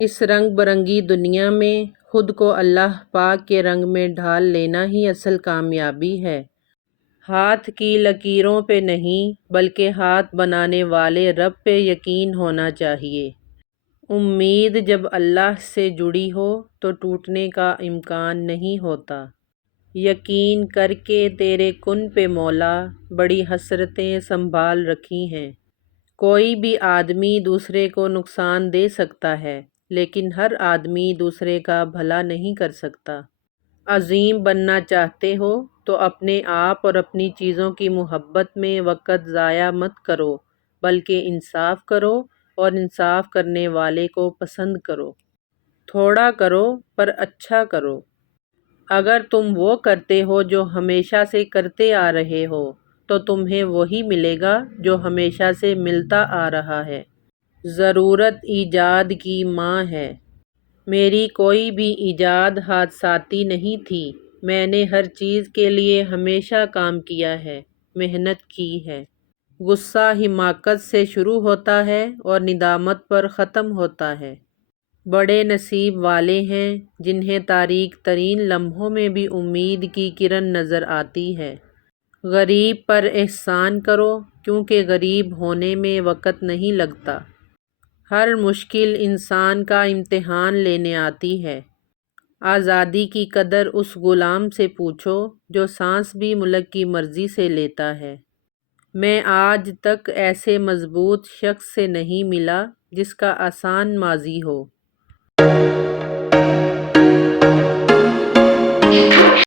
اس رنگ برنگی دنیا میں خود کو اللہ پاک کے رنگ میں ڈھال لینا ہی اصل کامیابی ہے۔ ہاتھ کی لکیروں پہ نہیں بلکہ ہاتھ بنانے والے رب پہ یقین ہونا چاہیے۔ امید جب اللہ سے جڑی ہو تو ٹوٹنے کا امکان نہیں ہوتا۔ یقین کر کے تیرے کن پہ مولا بڑی حسرتیں سنبھال رکھی ہیں۔ کوئی بھی آدمی دوسرے کو نقصان دے سکتا ہے لیکن ہر آدمی دوسرے کا بھلا نہیں کر سکتا۔ عظیم بننا چاہتے ہو تو اپنے آپ اور اپنی چیزوں کی محبت میں وقت ضائع مت کرو بلکہ انصاف کرو اور انصاف کرنے والے کو پسند کرو۔ تھوڑا کرو پر اچھا کرو۔ اگر تم وہ کرتے ہو جو ہمیشہ سے کرتے آ رہے ہو تو تمہیں وہی ملے گا جو ہمیشہ سے ملتا آ رہا ہے۔ ضرورت ایجاد کی ماں ہے۔ میری کوئی بھی ایجاد حادثاتی نہیں تھی۔ میں نے ہر چیز کے لیے ہمیشہ کام کیا ہے، محنت کی ہے۔ غصہ حماقت سے شروع ہوتا ہے اور ندامت پر ختم ہوتا ہے۔ بڑے نصیب والے ہیں جنہیں تاریک ترین لمحوں میں بھی امید کی کرن نظر آتی ہے۔ غریب پر احسان کرو کیونکہ غریب ہونے میں وقت نہیں لگتا۔ ہر مشکل انسان کا امتحان لینے آتی ہے۔ آزادی کی قدر اس غلام سے پوچھو جو سانس بھی ملک کی مرضی سے لیتا ہے۔ میں آج تک ایسے مضبوط شخص سے نہیں ملا جس کا آسان ماضی ہو۔